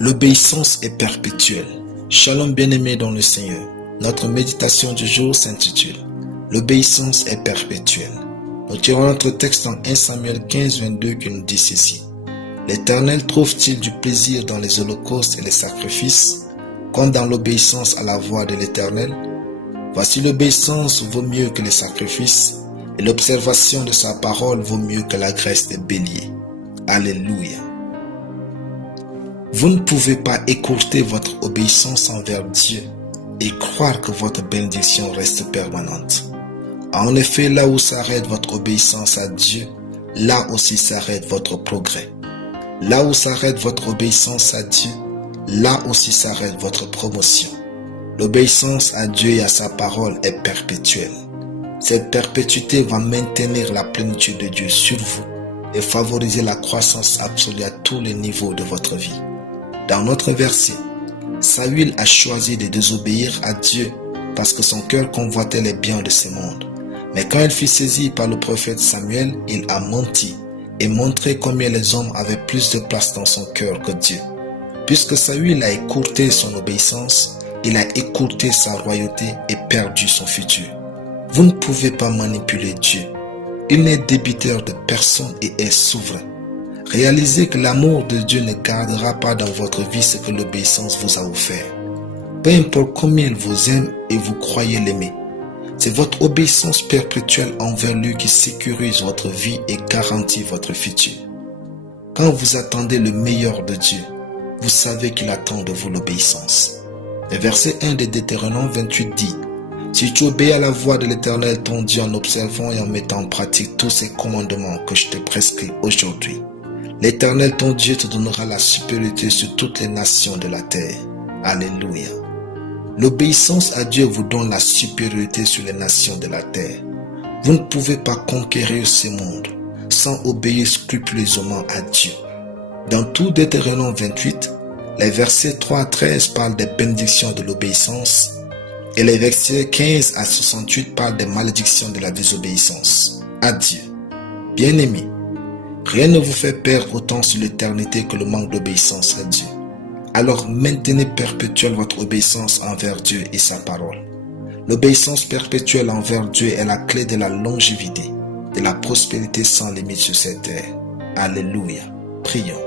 L'obéissance est perpétuelle. Shalom bien-aimés dans le Seigneur. Notre méditation du jour s'intitule « L'obéissance est perpétuelle ». Nous tirons notre texte en 1 Samuel 15, 22 qui nous dit ceci. « L'Éternel trouve-t-il du plaisir dans les holocaustes et les sacrifices, comme dans l'obéissance à la voix de l'Éternel? Voici l'obéissance vaut mieux que les sacrifices, et l'observation de sa parole vaut mieux que la graisse des béliers. » Alléluia. Vous ne pouvez pas écourter votre obéissance envers Dieu et croire que votre bénédiction reste permanente. En effet, là où s'arrête votre obéissance à Dieu, là aussi s'arrête votre progrès. Là où s'arrête votre obéissance à Dieu, là aussi s'arrête votre promotion. L'obéissance à Dieu et à sa parole est perpétuelle. Cette perpétuité va maintenir la plénitude de Dieu sur vous et favoriser la croissance absolue à tous les niveaux de votre vie. Dans notre verset, Saül a choisi de désobéir à Dieu parce que son cœur convoitait les biens de ce monde. Mais quand il fut saisi par le prophète Samuel, il a menti et montré combien les hommes avaient plus de place dans son cœur que Dieu. Puisque Saül a écourté son obéissance, il a écourté sa royauté et perdu son futur. Vous ne pouvez pas manipuler Dieu. Il n'est débiteur de personne et est souverain. Réalisez que l'amour de Dieu ne gardera pas dans votre vie ce que l'obéissance vous a offert. Peu importe combien il vous aime et vous croyez l'aimer, c'est votre obéissance perpétuelle envers lui qui sécurise votre vie et garantit votre futur. Quand vous attendez le meilleur de Dieu, vous savez qu'il attend de vous l'obéissance. Le verset 1 de Deutéronome 28 dit « Si tu obéis à la voix de l'Éternel ton Dieu en observant et en mettant en pratique tous ces commandements que je te prescris aujourd'hui, l'Éternel ton Dieu te donnera la supériorité sur toutes les nations de la terre. » Alléluia. L'obéissance à Dieu vous donne la supériorité sur les nations de la terre. Vous ne pouvez pas conquérir ce monde sans obéir scrupuleusement à Dieu. Dans tout Deutéronome 28, les versets 3 à 13 parlent des bénédictions de l'obéissance et les versets 15 à 68 parlent des malédictions de la désobéissance à Dieu. Bien-aimés, rien ne vous fait perdre autant sur l'éternité que le manque d'obéissance à Dieu. Alors maintenez perpétuelle votre obéissance envers Dieu et sa parole. L'obéissance perpétuelle envers Dieu est la clé de la longévité, de la prospérité sans limite sur cette terre. Alléluia. Prions.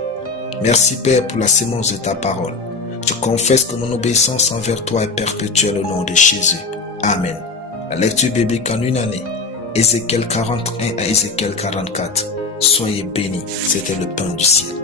Merci Père pour la sémence de ta parole. Je confesse que mon obéissance envers toi est perpétuelle au nom de Jésus. Amen. La lecture biblique en une année. Ézéchiel 41 à Ézéchiel 44. Soyez bénis. C'était le pain du ciel.